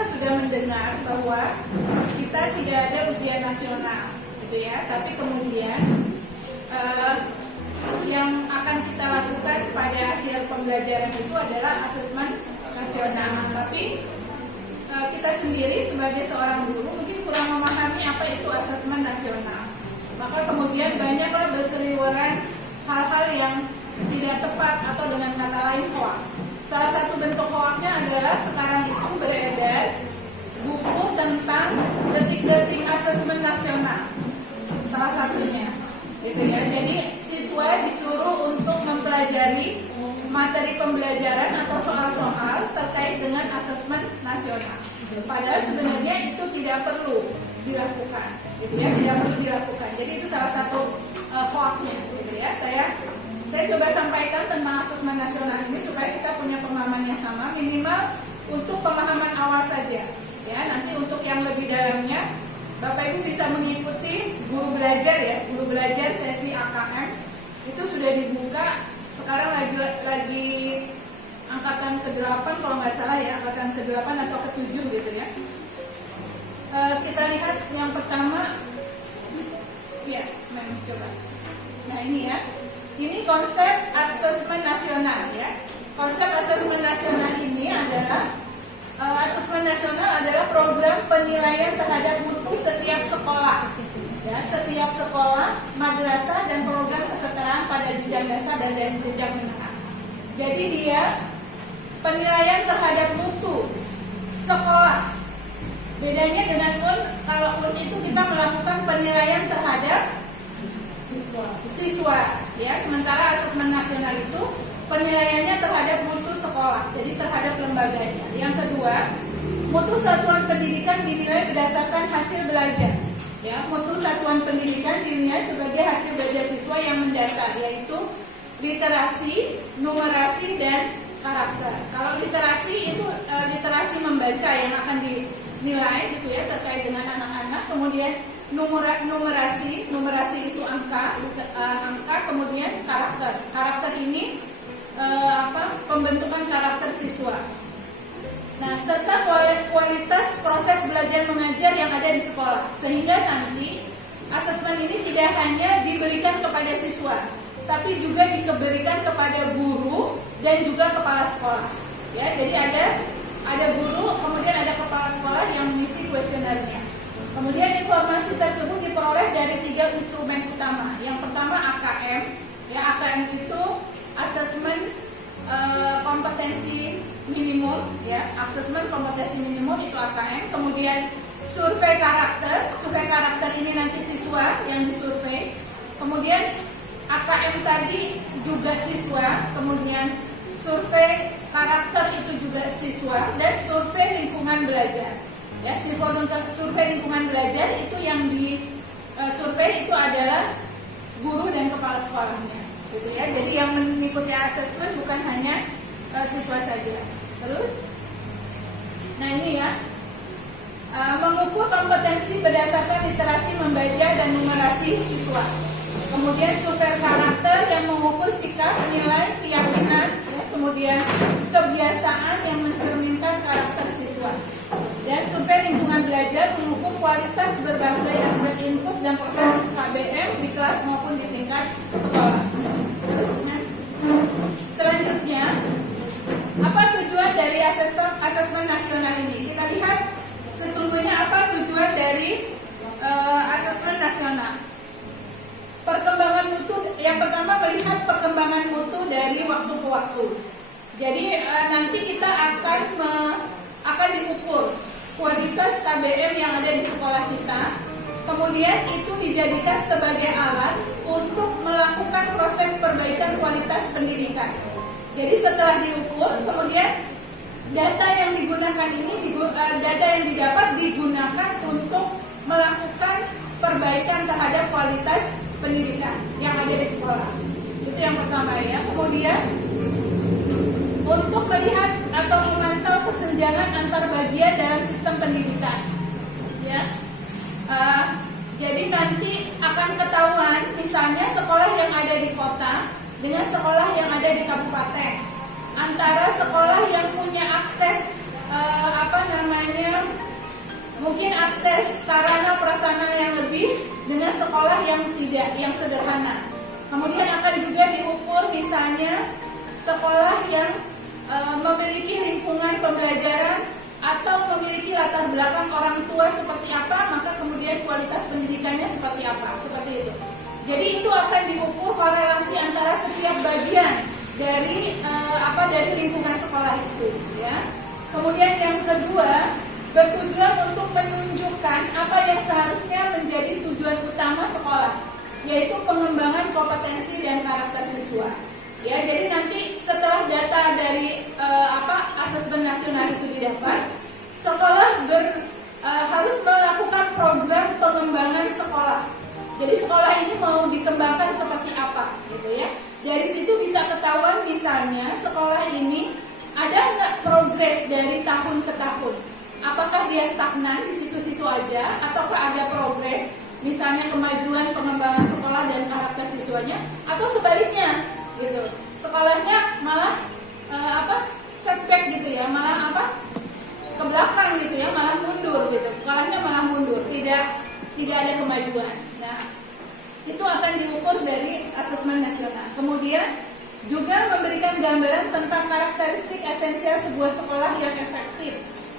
kita sudah mendengar bahwa kita tidak ada ujian nasional, gitu ya. Tapi kemudian yang akan kita lakukan pada akhir pembelajaran itu adalah asesmen nasional. Tapi kita sendiri sebagai seorang guru mungkin kurang memahami apa itu asesmen nasional. Maka kemudian banyaklah berseliweran hal-hal yang tidak tepat atau dengan kata lain hoax. Salah satu bentuk hoaxnya adalah sekarang itu beredar buku tentang detik-detik asesmen nasional. Salah satunya, gitu ya. Jadi siswa disuruh untuk mempelajari materi pembelajaran atau soal-soal terkait dengan asesmen nasional. Padahal sebenarnya itu tidak perlu dilakukan, gitu ya, tidak perlu dilakukan. Jadi itu salah satu hoaxnya, gitu ya. Saya coba sampaikan tentang asesmen nasional ini supaya kita punya pemahaman yang sama, minimal untuk pemahaman awal saja. Ya, nanti untuk yang lebih dalamnya, Bapak Ibu bisa mengikuti guru belajar ya, guru belajar sesi AKM itu sudah dibuka. Sekarang lagi angkatan ke-8 kalau nggak salah ya, angkatan ke-8 atau ke-7 gitu ya. Kita lihat yang pertama, ya, coba. Nah ini ya, ini konsep asesmen nasional ya. Konsep asesmen nasional ini adalah asesmen nasional adalah program penilaian terhadap mutu setiap sekolah. Ya, setiap sekolah, madrasah dan program kesetaraan pada jenjang dasar dan jenjang menengah. Jadi dia penilaian terhadap mutu sekolah. Bedanya dengan UN, kalau UN itu kita melakukan penilaian terhadap siswa. Ya, sementara asesmen nasional itu penilaiannya terhadap mutu sekolah, jadi terhadap lembaganya. Yang kedua, mutu satuan pendidikan dinilai berdasarkan hasil belajar. Ya, mutu satuan pendidikan dinilai sebagai hasil belajar siswa yang mendasar, yaitu literasi, numerasi, dan karakter. Kalau literasi itu literasi membaca yang akan dinilai, gitu ya, terkait dengan anak-anak. Kemudian numerasi itu angka, kemudian karakter ini pembentukan karakter siswa. Nah, serta kualitas proses belajar mengajar yang ada di sekolah, sehingga nanti asesmen ini tidak hanya diberikan kepada siswa, tapi juga diberikan kepada guru dan juga kepala sekolah. Ya, jadi ada guru, kemudian ada kepala sekolah yang mengisi kuesionernya. Kemudian informasi tersebut diperoleh dari 3 instrumen utama. Yang pertama AKM. Ya, AKM itu asesmen kompetensi minimum, ya, asesmen kompetensi minimum itu AKM. Kemudian survei karakter ini nanti siswa yang disurvei. Kemudian AKM tadi juga siswa, kemudian survei karakter itu juga siswa, dan survei lingkungan belajar. Ya, survei lingkungan belajar itu yang survei itu adalah guru dan kepala sekolahnya, gitu ya. Jadi yang mengikuti asesmen bukan hanya siswa saja. Terus, nah ini ya, mengukur kompetensi berdasarkan literasi membaca dan numerasi siswa. Kemudian survei karakter yang mengukur sikap, nilai, keyakinan, ya, kemudian kebiasaan yang mencerminkan karakter siswa. Dan survei lingkungan belajar mengukur kualitas berbagai aspek input dan proses KBM di kelas maupun di tingkat sekolah. Terusnya, selanjutnya, apa tujuan dari asesmen nasional ini? Kita lihat sesungguhnya apa tujuan dari asesmen nasional. Perkembangan mutu, yang pertama melihat perkembangan mutu dari waktu ke waktu. Jadi nanti kita akan diukur kualitas KBM yang ada di sekolah kita. Kemudian itu dijadikan sebagai alat untuk melakukan proses perbaikan kualitas pendidikan. Jadi setelah diukur, kemudian data yang digunakan ini, data yang didapat digunakan untuk melakukan perbaikan terhadap kualitas pendidikan yang ada di sekolah. Itu yang pertama ya. Kemudian untuk melihat atau memantau kesenjangan antar bagian dalam sistem pendidikan. Ya. Jadi nanti akan ketahuan misalnya sekolah yang ada di kota dengan sekolah yang ada di kabupaten. Antara sekolah yang punya akses mungkin akses sarana prasarana yang lebih dengan sekolah yang sederhana. Kemudian akan juga diukur misalnya sekolah yang memiliki lingkungan pembelajaran atau memiliki latar belakang orang tua seperti apa, maka kemudian kualitas pendidikannya seperti apa, seperti itu. Jadi itu akan diukur korelasi antara setiap bagian dari dari lingkungan sekolah itu, ya. Kemudian yang kedua, bertujuan untuk menunjukkan apa yang seharusnya menjadi tujuan utama sekolah, yaitu pengembangan kompetensi dan karakter siswa. Ya, jadi nanti setelah data dari asesmen nasional itu didapat, sekolah harus melakukan program pengembangan sekolah. Jadi sekolah ini mau dikembangkan seperti apa, gitu ya. Dari situ bisa ketahuan misalnya sekolah ini ada nggak progres dari tahun ke tahun. Apakah dia stagnan di situ-situ aja, ataukah ada progres, misalnya kemajuan pengembangan sekolah dan karakter siswanya, atau sebaliknya, gitu. Sekolahnya malah setback gitu ya, malah ke belakang gitu ya, malah mundur gitu. Sekolahnya malah mundur, tidak ada kemajuan. Nah, itu akan diukur dari asesmen nasional. Kemudian juga memberikan gambaran tentang karakteristik esensial sebuah sekolah yang efektif,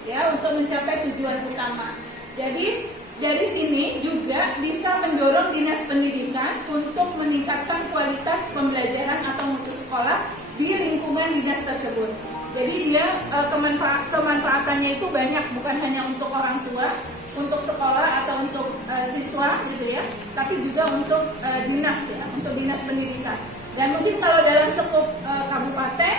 ya, untuk mencapai tujuan utama. Jadi dari sini juga bisa mendorong dinas pendidikan untuk meningkatkan kualitas pembelajaran atau mutu sekolah di lingkungan dinas tersebut. Jadi dia kemanfaatannya itu banyak, bukan hanya untuk orang tua, untuk sekolah atau untuk siswa gitu ya, tapi juga untuk dinas ya, untuk dinas pendidikan. Dan mungkin kalau dalam skup kabupaten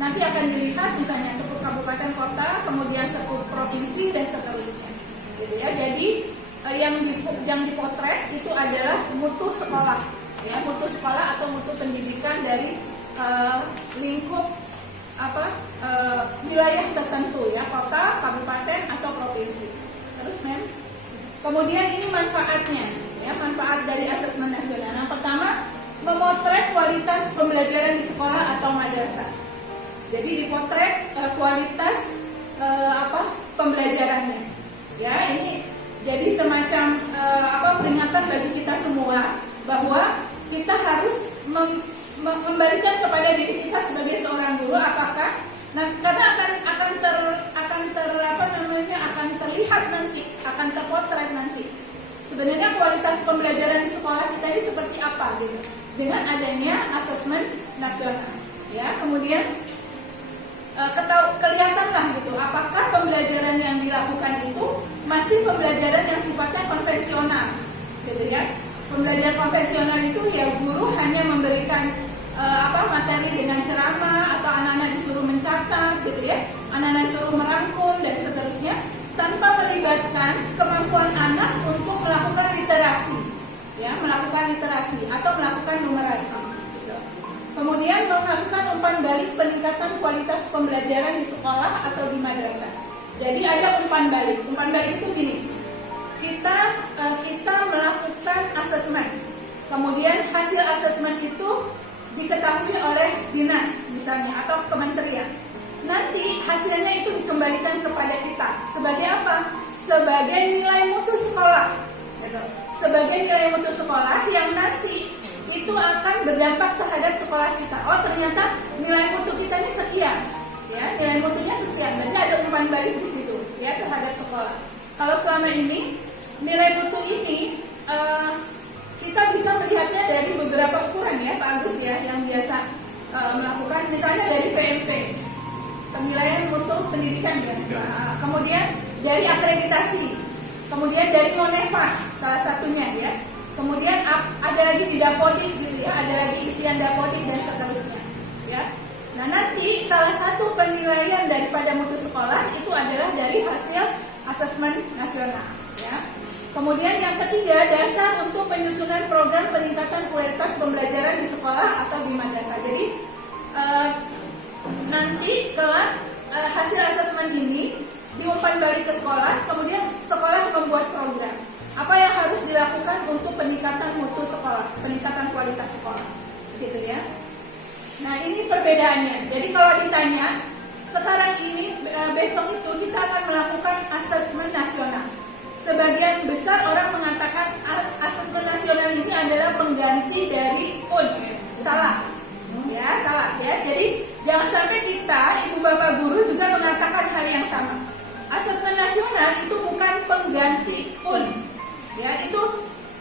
nanti akan dilihat misalnya skup kabupaten kota, kemudian skup provinsi dan seterusnya, gitu ya. Jadi yang dipotret itu adalah mutu sekolah, ya, mutu sekolah atau mutu pendidikan dari lingkup wilayah tertentu ya, kota, kabupaten atau provinsi. Terus kemudian ini manfaatnya, ya, manfaat dari asesmen nasional. Yang pertama, memotret kualitas pembelajaran di sekolah atau madrasah. Jadi dipotret kualitas pembelajarannya. Ya, ini jadi semacam peringatan bagi kita semua bahwa kita harus memberikan kepada diri kita sebagai seorang guru apakah karena akan terlihat nanti, akan terpotret nanti. Sebenarnya kualitas pembelajaran di sekolah kita ini seperti apa gitu. Dengan adanya asesmen nasional, ya. Kemudian kelihatanlah gitu apakah pembelajaran yang dilakukan itu masih pembelajaran yang sifatnya konvensional, gitu ya. Pembelajaran konvensional itu ya guru hanya memberikan materi dengan ceramah atau anak-anak disuruh mencatat, gitu ya. Anak-anak disuruh merangkum dan seterusnya tanpa melibatkan kemampuan anak untuk melakukan literasi, ya, melakukan literasi atau melakukan numerasi. Gitu. Kemudian melakukan umpan balik peningkatan kualitas pembelajaran di sekolah atau di madrasah. Jadi ada umpan balik. Umpan balik itu gini. Kita melakukan asesmen. Kemudian hasil asesmen itu diketahui oleh dinas misalnya atau kementerian. Nanti hasilnya itu dikembalikan kepada kita. Sebagai apa? Sebagai nilai mutu sekolah. Gitu. Sebagai nilai mutu sekolah yang nanti itu akan berdampak terhadap sekolah kita. Oh, ternyata nilai mutu kita ini sekian. Ya, nilai mutunya sekian. Berarti ada umpan balik di situ, ya, terhadap sekolah. Kalau selama ini nilai mutu ini kita bisa melihatnya dari beberapa ukuran ya, Pak Agus ya, yang biasa melakukan, misalnya dari PMP, penilaian mutu pendidikan ya. Kemudian dari akreditasi, kemudian dari Moneva salah satunya ya. Kemudian ada lagi di Dapodik gitu ya, ada lagi isian Dapodik dan seterusnya ya. Nah, nanti salah satu penilaian daripada mutu sekolah itu adalah dari hasil asesmen nasional ya. Kemudian yang ketiga, dasar untuk penyusunan program peningkatan kualitas pembelajaran di sekolah atau di madrasah. Jadi nanti kelak hasil asesmen ini diumpan balik ke sekolah, kemudian sekolah membuat program. Apa yang harus dilakukan untuk peningkatan mutu sekolah, peningkatan kualitas sekolah, gitu ya. Nah, ini perbedaannya. Jadi kalau ditanya sekarang ini besok itu kita akan melakukan asesmen nasional. Sebagian besar orang mengatakan asesmen nasional ini adalah pengganti dari UN. Salah. Ya, salah ya. Jadi jangan sampai kita, ibu bapak guru juga mengatakan hal yang sama. Asesmen nasional itu bukan pengganti UN. Ya, itu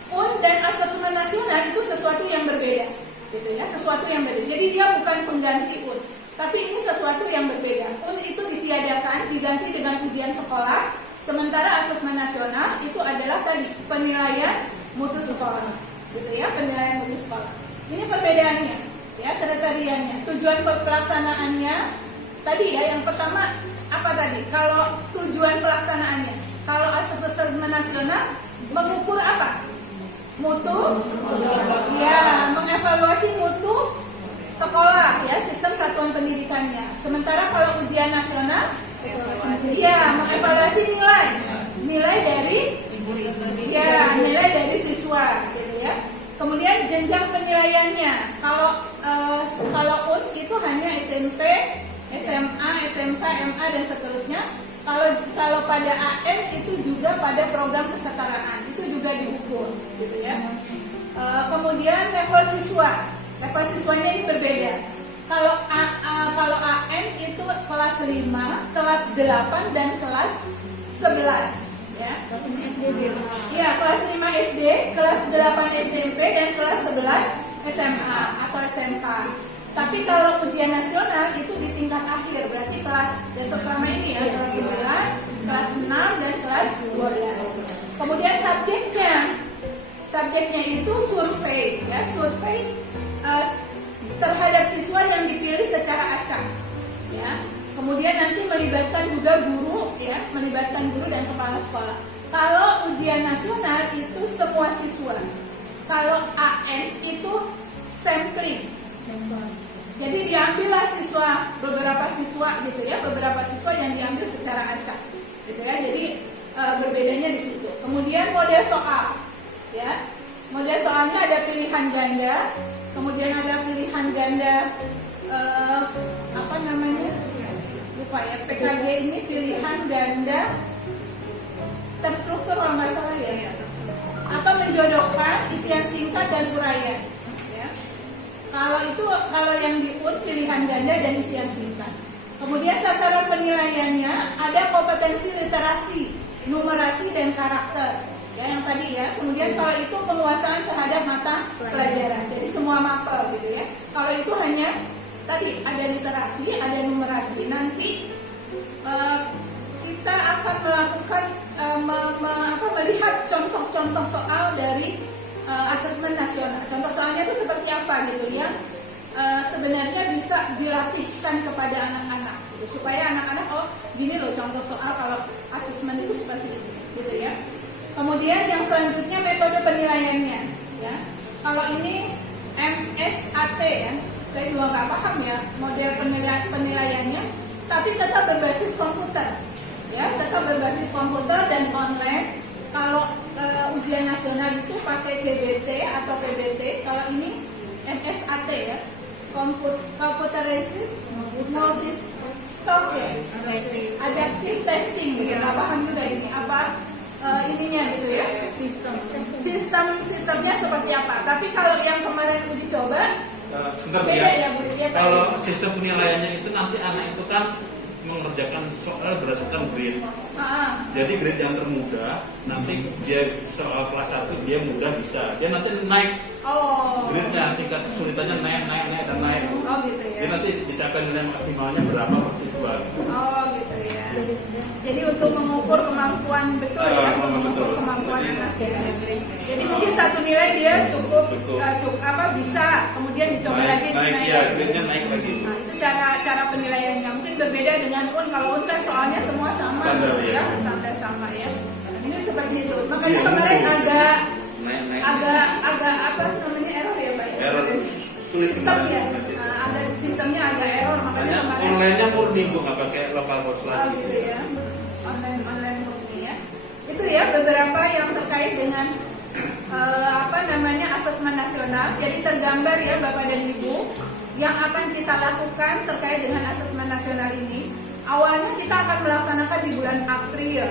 UN dan asesmen nasional itu sesuatu yang berbeda. Gitu ya, sesuatu yang berbeda. Jadi dia bukan pengganti UN, tapi ini sesuatu yang berbeda. UN itu ditiadakan, diganti dengan ujian sekolah. Sementara asesmen nasional itu adalah tadi penilaian mutu sekolah, gitu ya, penilaian mutu sekolah. Ini perbedaannya, ya, kriterianya, tujuan pelaksanaannya. Tadi ya, yang pertama apa tadi? Kalau tujuan pelaksanaannya, kalau asesmen nasional mengukur apa? Mutu, ya, mengevaluasi mutu sekolah, ya, sistem satuan pendidikannya. Sementara kalau ujian nasional, ya, mengevaluasi nilai dari nilai dari siswa, gitu ya. Kemudian jenjang penilaiannya, kalau UN itu hanya SMP, SMA, SMK, MA dan seterusnya. Kalau pada AN itu juga pada program kesetaraan, itu juga diukur, gitu ya. Kemudian level siswanya ini berbeda. Kalau AN itu kelas 5, kelas 8 dan kelas 11, ya. Iya, kelas 5 SD, kelas 8 SMP dan kelas 11 SMA atau SMK. Tapi kalau ujian nasional itu di tingkat akhir, berarti kelas selama ini ya, kelas 9, kelas 6 dan kelas 12. Kemudian subjeknya itu survei, ya, survei terhadap siswa yang dipilih secara acak, ya. Kemudian nanti melibatkan juga guru, ya, melibatkan guru dan kepala sekolah. Kalau ujian nasional itu semua siswa. Kalau AN itu sampling. Jadi diambillah beberapa siswa gitu ya, beberapa siswa yang diambil secara acak, gitu ya. Jadi berbedanya di situ. Kemudian model soal, ya. Model soalnya ada pilihan ganda. Kemudian ada pilihan ganda lupa ya, PKG ini pilihan ganda terstruktur kalau nggak salah ya, atau menjodohkan isian singkat dan uraian, ya. Kalau yang di UN pilihan ganda dan isian singkat. Kemudian sasaran penilaiannya ada kompetensi literasi, numerasi dan karakter. Ya, yang tadi ya. Kemudian kalau itu penguasaan terhadap mata pelajaran, jadi semua mapel gitu ya. Kalau itu hanya tadi ada literasi, ada numerasi. Nanti kita akan melakukan melihat contoh-contoh soal dari asesmen nasional. Contoh soalnya itu seperti apa gitu ya. Sebenarnya bisa dilatihkan kepada anak-anak gitu, supaya anak-anak gini loh contoh soal kalau asesmen itu seperti itu gitu ya. Kemudian yang selanjutnya metode penilaiannya, ya. Kalau ini MSAT ya, saya juga nggak paham ya model penilaiannya, tapi tetap berbasis komputer, ya, tetap berbasis komputer dan online. Kalau ujian nasional itu pakai CBT atau PBT, kalau ini MSAT ya, computerized multi-stop ya, adaptive testing, nggak paham juga ini apa. Ininya gitu ya, sistemnya seperti apa. Tapi kalau yang kemarin uji coba beda ya Bu. Kalau sistem penilaiannya itu nanti anak itu kan mengerjakan soal berdasarkan grade. Jadi grade yang termudah nanti dia soal kelas 1 dia mudah bisa. Dia nanti naik. Grade-nya tingkat kesulitannya naik dan naik. Gitu ya. Dia nanti dicapai nilai maksimalnya berapa per siswa. Gitu ya. Jadi untuk mengukur kemampuan betul ya, mengukur kemampuan anak ya. Jadi mungkin satu nilai dia cukup bisa, kemudian dicoba lagi naik. Ya, grade-nya naik lagi. Nah, itu cara penilaiannya mungkin berbeda dengan UN. Kalau UN kan soalnya semua sama, ya, sampai sama ya. Ini seperti itu. Makanya kemarin agak apa namanya error ya Pak? Error. Sistem ya. Sistemnya agak error, makanya kemarin. Online-nya murni Bu, nggak pakai local host lagi. Gitu ya. Online murni ya. Itu ya beberapa yang terkait dengan asesmen nasional. Jadi tergambar ya Bapak dan Ibu yang akan kita lakukan terkait dengan asesmen nasional ini. awalnya kita akan melaksanakan di bulan April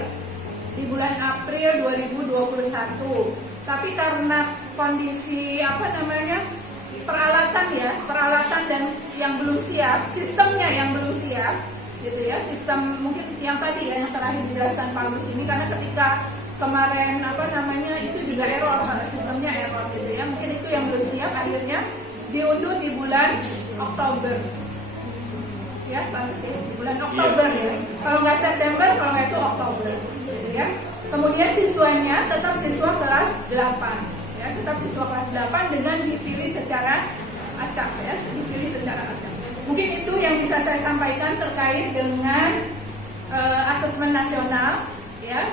2021. Tapi karena kondisi peralatan dan yang belum siap, sistemnya yang belum siap, gitu ya. Sistem mungkin yang tadi ya, yang terakhir dijelaskan Pak Agus ini, karena ketika kemarin itu juga error, sistemnya error gitu ya. Mungkin itu yang belum siap, akhirnya diundur di bulan Oktober. Ya, bagus ya, di bulan Oktober ya. Kalau nggak September, kalau nggak itu Oktober, gitu ya. Kemudian siswanya tetap siswa kelas 8, ya, tetap siswa kelas 8 dengan dipilih secara acak ya, dipilih secara acak. Mungkin itu yang bisa saya sampaikan terkait dengan asesmen nasional, ya.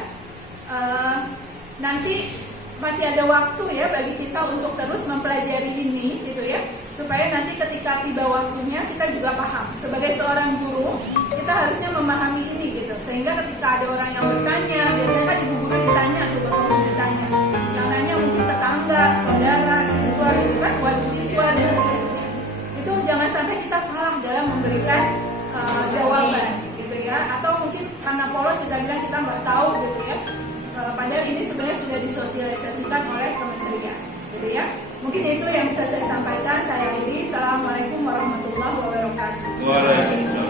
Nanti masih ada waktu ya bagi kita untuk terus mempelajari ini, gitu ya, supaya nanti ketika tiba waktunya kita juga paham. Sebagai seorang guru, kita harusnya memahami ini gitu, sehingga ketika ada orang yang bertanya, biasanya kan ibu guru ditanya tuh, bapak guru ditanya, yang nanya mungkin tetangga, saudara, siswa gitu kan, wali siswa dan sebagainya. Itu jangan sampai kita salah dalam memberikan jawaban, gitu ya, atau mungkin karena polos kita bilang kita nggak tahu gitu ya. Padahal ini sebenarnya sudah disosialisasikan oleh kementerian, gitu ya. Mungkin itu yang bisa saya sampaikan. Saya akhiri. Assalamualaikum warahmatullahi wabarakatuh. Waalaikumsalam.